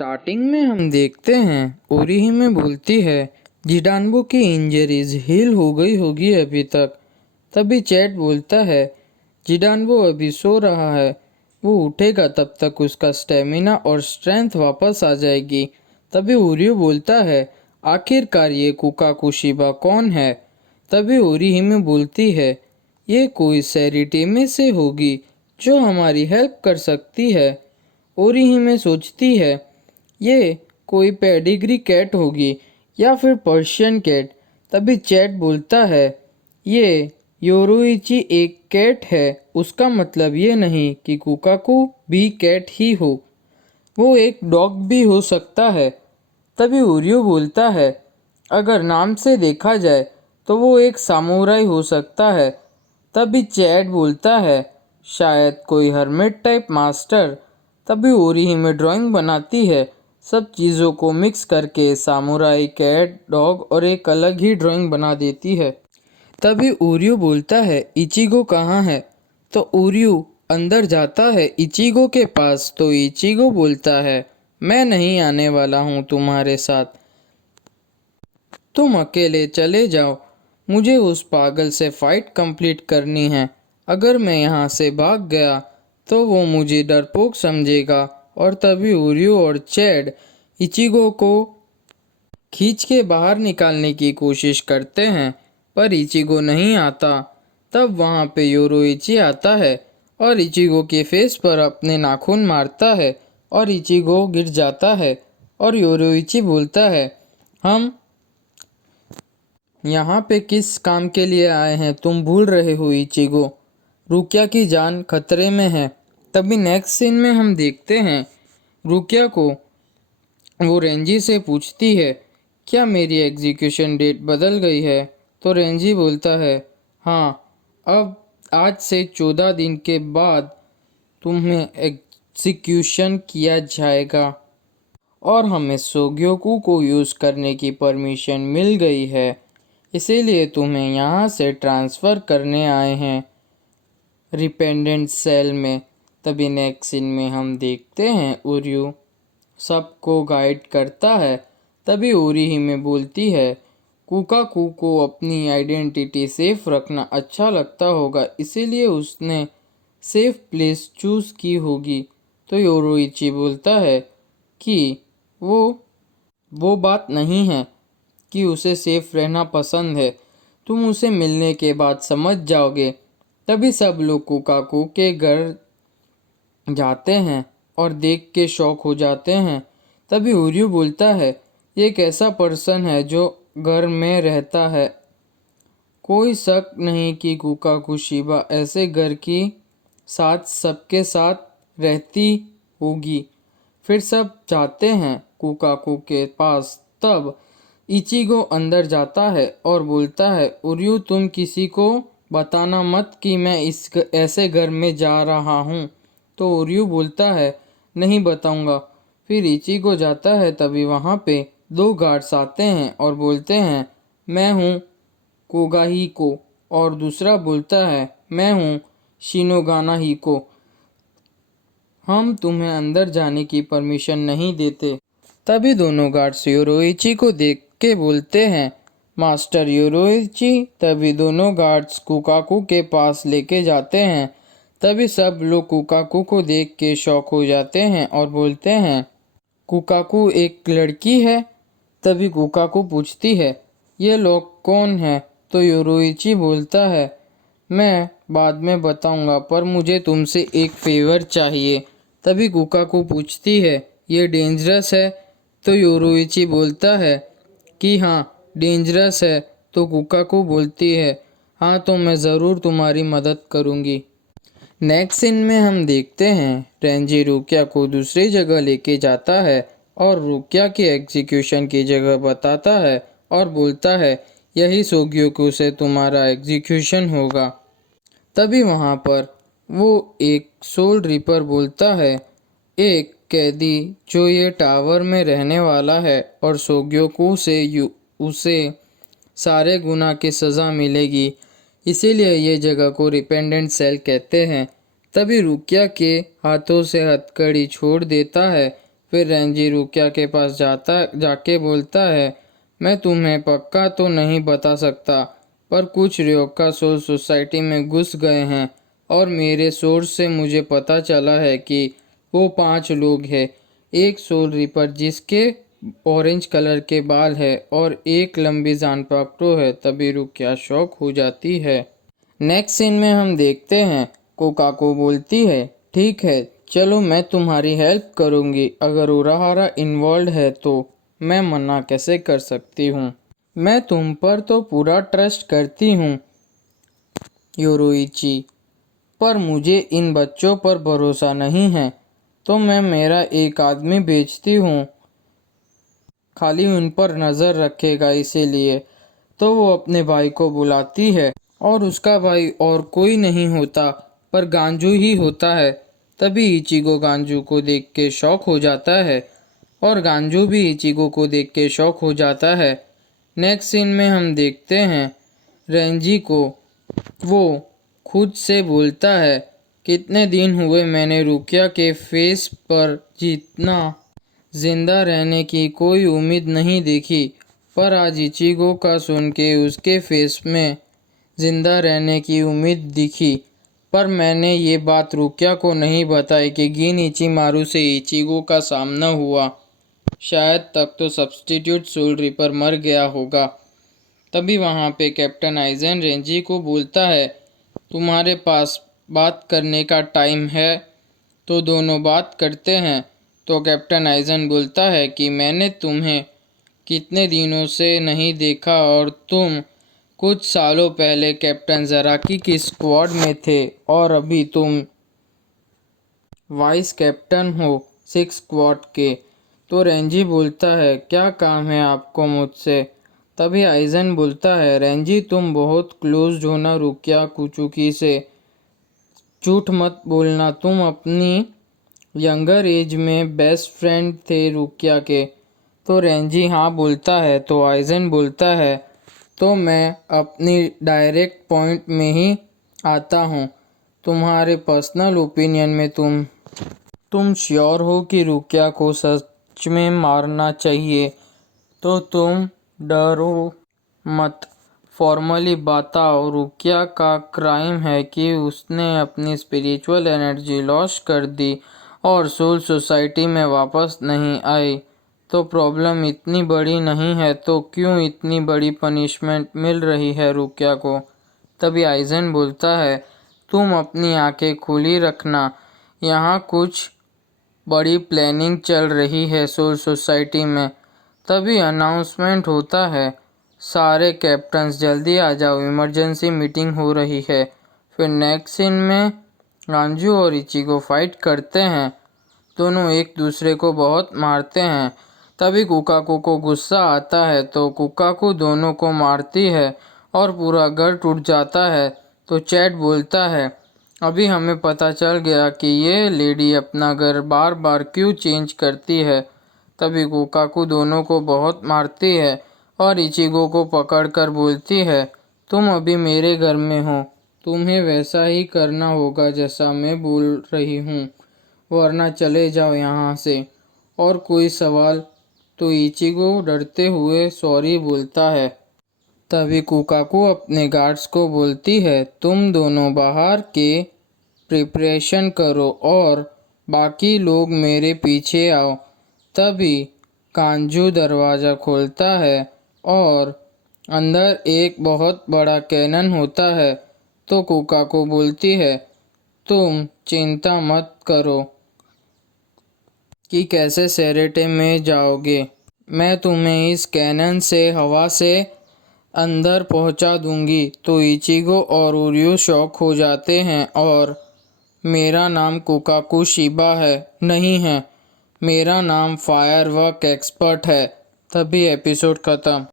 Starting में हम देखते हैं ओरिहिमे बोलती है जिडानबो की इंजरीज हील हो गई होगी अभी तक। तभी चैट बोलता है जिडानबो अभी सो रहा है, वो उठेगा तब तक उसका स्टेमिना और स्ट्रेंथ वापस आ जाएगी। तभी ओरियो बोलता है आखिरकार ये कुकाकुशिबा कौन है। तभी ओरिहिमे बोलती है ये कोई सैरिटेमे से होगी जो हमारी हेल्प कर सकती है। ओरिहिमे सोचती है ये कोई पेडिग्री कैट होगी या फिर पर्शियन कैट। तभी चैट बोलता है ये योरोइची एक कैट है, उसका मतलब ये नहीं कि कुकाकू भी कैट ही हो, वो एक डॉग भी हो सकता है। तभी ओरियो बोलता है अगर नाम से देखा जाए तो वो एक सामुराई हो सकता है। तभी चैट बोलता है शायद कोई हर्मिट टाइप मास्टर। तभी ओरिहिमे ड्राइंग बनाती है, सब चीज़ों को मिक्स करके सामुराई, कैट, डॉग और एक अलग ही ड्राइंग बना देती है। तभी ओरियो बोलता है इचिगो कहाँ है। तो ओरियो अंदर जाता है इचिगो के पास। तो इचिगो बोलता है मैं नहीं आने वाला हूँ तुम्हारे साथ, तुम अकेले चले जाओ, मुझे उस पागल से फाइट कंप्लीट करनी है। अगर मैं यहाँ से भाग गया तो वो मुझे डरपोक समझेगा। और तभी ओरियो और चैड इचिगो को खींच के बाहर निकालने की कोशिश करते हैं, पर इचिगो नहीं आता। तब वहाँ पे योरोइची आता है और इचिगो के फेस पर अपने नाखून मारता है और इचिगो गिर जाता है। और योरोइची बोलता है हम यहाँ पे किस काम के लिए आए हैं, तुम भूल रहे हो इचिगो, रुकिया की जान खतरे में है। तभी नेक्स्ट सीन में हम देखते हैं रुकिया को वो रेंजी से पूछती है क्या मेरी एग्जीक्यूशन डेट बदल गई है। तो रेंजी बोलता है हाँ, अब आज से 14 दिन के बाद तुम्हें एग्जीक्यूशन किया जाएगा और हमें सोग्योकू को यूज़ करने की परमिशन मिल गई है, इसीलिए तुम्हें यहाँ से ट्रांसफ़र करने आए हैं रिपेंडेंट सेल में। तभी नेक्स्ट सीन में हम देखते हैं ओरियो सबको गाइड करता है। तभी ओरिहिमे बोलती है कुकाकू को अपनी आइडेंटिटी सेफ रखना अच्छा लगता होगा, इसीलिए उसने सेफ प्लेस चूज़ की होगी। तो योरोइची बोलता है कि वो बात नहीं है कि उसे सेफ रहना पसंद है, तुम उसे मिलने के बाद समझ जाओगे। तभी सब लोग कुकाकू के घर जाते हैं और देख के शॉक हो जाते हैं। तभी ओरियो बोलता है ये एक ऐसा पर्सन है जो घर में रहता है, कोई शक नहीं कि कुकाकुशिबा ऐसे घर की साथ सबके साथ रहती होगी। फिर सब जाते हैं कुकाकू के पास। तब इचिगो अंदर जाता है और बोलता है ओरियो तुम किसी को बताना मत कि मैं इस ऐसे घर में जा रहा हूँ। तो ओरियो बोलता है नहीं बताऊँगा। फिर इचिगो जाता है, तभी वहाँ पे 2 गार्ड्स आते हैं और बोलते हैं मैं हूँ कोगाहीको और दूसरा बोलता है मैं हूँ शिनोगानाहीको, हम तुम्हें अंदर जाने की परमिशन नहीं देते। तभी दोनों गार्ड्स योरोइची को देख के बोलते हैं मास्टर योरोइची। तभी दोनों गार्ड्स कुकाकू के पास लेके जाते हैं। तभी सब लोग कुकाकू को देख के शॉक हो जाते हैं और बोलते हैं कुकाकू एक लड़की है। तभी कुकाकू पूछती है ये लोग कौन है। तो योरोइची बोलता है मैं बाद में बताऊंगा, पर मुझे तुमसे एक फेवर चाहिए। तभी कुकाकू पूछती है ये डेंजरस है। तो योरोइची बोलता है कि हाँ डेंजरस है। तो कुकाकू बोलती है हाँ तो मैं ज़रूर तुम्हारी मदद करूँगी। नेक्स्ट सीन में हम देखते हैं रेंजी रुकिया को दूसरी जगह लेके जाता है और रुकिया की एग्जीक्यूशन की जगह बताता है और बोलता है यही सोग्योकू से तुम्हारा एग्जीक्यूशन होगा। तभी वहाँ पर वो एक सोल रीपर बोलता है एक कैदी जो ये टावर में रहने वाला है और सोग्योकू से उसे सारे गुनाह की सज़ा मिलेगी, इसीलिए ये जगह को रिपेंडेंट सेल कहते हैं। तभी रुकिया के हाथों से हथकड़ी छोड़ देता है। फिर रेंजी रुकिया के पास जाके बोलता है, मैं तुम्हें पक्का तो नहीं बता सकता, पर कुछ रयोका सोल सोसाइटी में घुस गए हैं और मेरे सोर्स से मुझे पता चला है कि वो 5 लोग हैं। एक सोल रिपर जिसके ऑरेंज कलर के बाल है और एक लंबी जानपाक्टो है। तभी रुकिया शॉक हो जाती है। नेक्स्ट सीन में हम देखते हैं कोकाको बोलती है, ठीक है चलो मैं तुम्हारी हेल्प करूंगी, अगर उराहारा इन्वॉल्व है तो मैं मना कैसे कर सकती हूँ। मैं तुम पर तो पूरा ट्रस्ट करती हूँ योरुइची, पर मुझे इन बच्चों पर भरोसा नहीं है, तो मैं मेरा एक आदमी भेजती हूँ, खाली उन पर नज़र रखेगा। इसीलिए तो वो अपने भाई को बुलाती है और उसका भाई और कोई नहीं होता पर गांजू ही होता है। तभी इचिगो गांजू को देख के शॉक हो जाता है और गांजू भी इचिगो को देख के शॉक हो जाता है। नेक्स्ट सीन में हम देखते हैं रेंजी को, वो खुद से बोलता है, कितने दिन हुए मैंने रुकिया के फेस पर जितना जिंदा रहने की कोई उम्मीद नहीं देखी, पर आज इचिगो का सुन के उसके फेस में जिंदा रहने की उम्मीद दिखी। पर मैंने ये बात रुकिया को नहीं बताई कि गिन इचिमारू से इचिगो का सामना हुआ। शायद तक तो सब्स्टिट्यूट सोल रिपर मर गया होगा। तभी वहाँ पे कैप्टन आइजन रेंजी को बोलता है, तुम्हारे पास बात करने का टाइम है? तो दोनों बात करते हैं। तो कैप्टन आइजन बोलता है कि मैंने तुम्हें कितने दिनों से नहीं देखा और तुम कुछ सालों पहले कैप्टन ज़राकी की स्क्वाड में थे और अभी तुम वाइस कैप्टन हो 6 स्क्वाड के। तो रेंजी बोलता है, क्या काम है आपको मुझसे? तभी आइजन बोलता है, रेंजी तुम बहुत क्लोज हो ना रुकिया कुचुकी से, झूठ मत बोलना, तुम अपनी यंगर एज में बेस्ट फ्रेंड थे रुकिया के। तो रेंजी हाँ बोलता है। तो आइजन बोलता है, तो मैं अपनी डायरेक्ट पॉइंट में ही आता हूँ, तुम्हारे पर्सनल ओपिनियन में तुम श्योर हो कि रुकिया को सच में मारना चाहिए? तो तुम डरो मत, फॉर्मली बताओ, रुकिया का क्राइम है कि उसने अपनी स्पिरिचुअल एनर्जी लॉस कर दी और सोल सोसाइटी में वापस नहीं आई। तो प्रॉब्लम इतनी बड़ी नहीं है, तो क्यों इतनी बड़ी पनिशमेंट मिल रही है रुकिया को? तभी आइजन बोलता है, तुम अपनी आंखें खुली रखना, यहाँ कुछ बड़ी प्लानिंग चल रही है सोल सोसाइटी में। तभी अनाउंसमेंट होता है, सारे कैप्टन्स जल्दी आ जाओ, इमरजेंसी मीटिंग हो रही है। फिर नेक्स्ट सीन में गांजू और इचिगो फाइट करते हैं, दोनों एक दूसरे को बहुत मारते हैं। तभी कुकाकू को गुस्सा आता है, तो कुकाकू दोनों को मारती है और पूरा घर टूट जाता है। तो चैट बोलता है, अभी हमें पता चल गया कि ये लेडी अपना घर बार बार क्यों चेंज करती है। तभी कुकाकू दोनों को बहुत मारती है और इचिगो को पकड़कर बोलती है, तुम अभी मेरे घर में हो, तुम्हें वैसा ही करना होगा जैसा मैं बोल रही हूँ, वरना चले जाओ यहाँ से। और कोई सवाल? तो इचिगो डरते हुए सॉरी बोलता है। तभी कुकाकू अपने गार्ड्स को बोलती है, तुम दोनों बाहर के प्रिपरेशन करो और बाकी लोग मेरे पीछे आओ। तभी कांजू दरवाज़ा खोलता है और अंदर एक बहुत बड़ा कैनन होता है। तो कुकाकू बोलती है, तुम चिंता मत करो कि कैसे सेरेटे में जाओगे, मैं तुम्हें इस कैनन से हवा से अंदर पहुंचा दूंगी। तो इचिगो और उरियो शॉक हो जाते हैं और मेरा नाम कुकाकू शिबा है नहीं है, मेरा नाम फायर वर्क एक्सपर्ट है। तभी एपिसोड ख़त्म।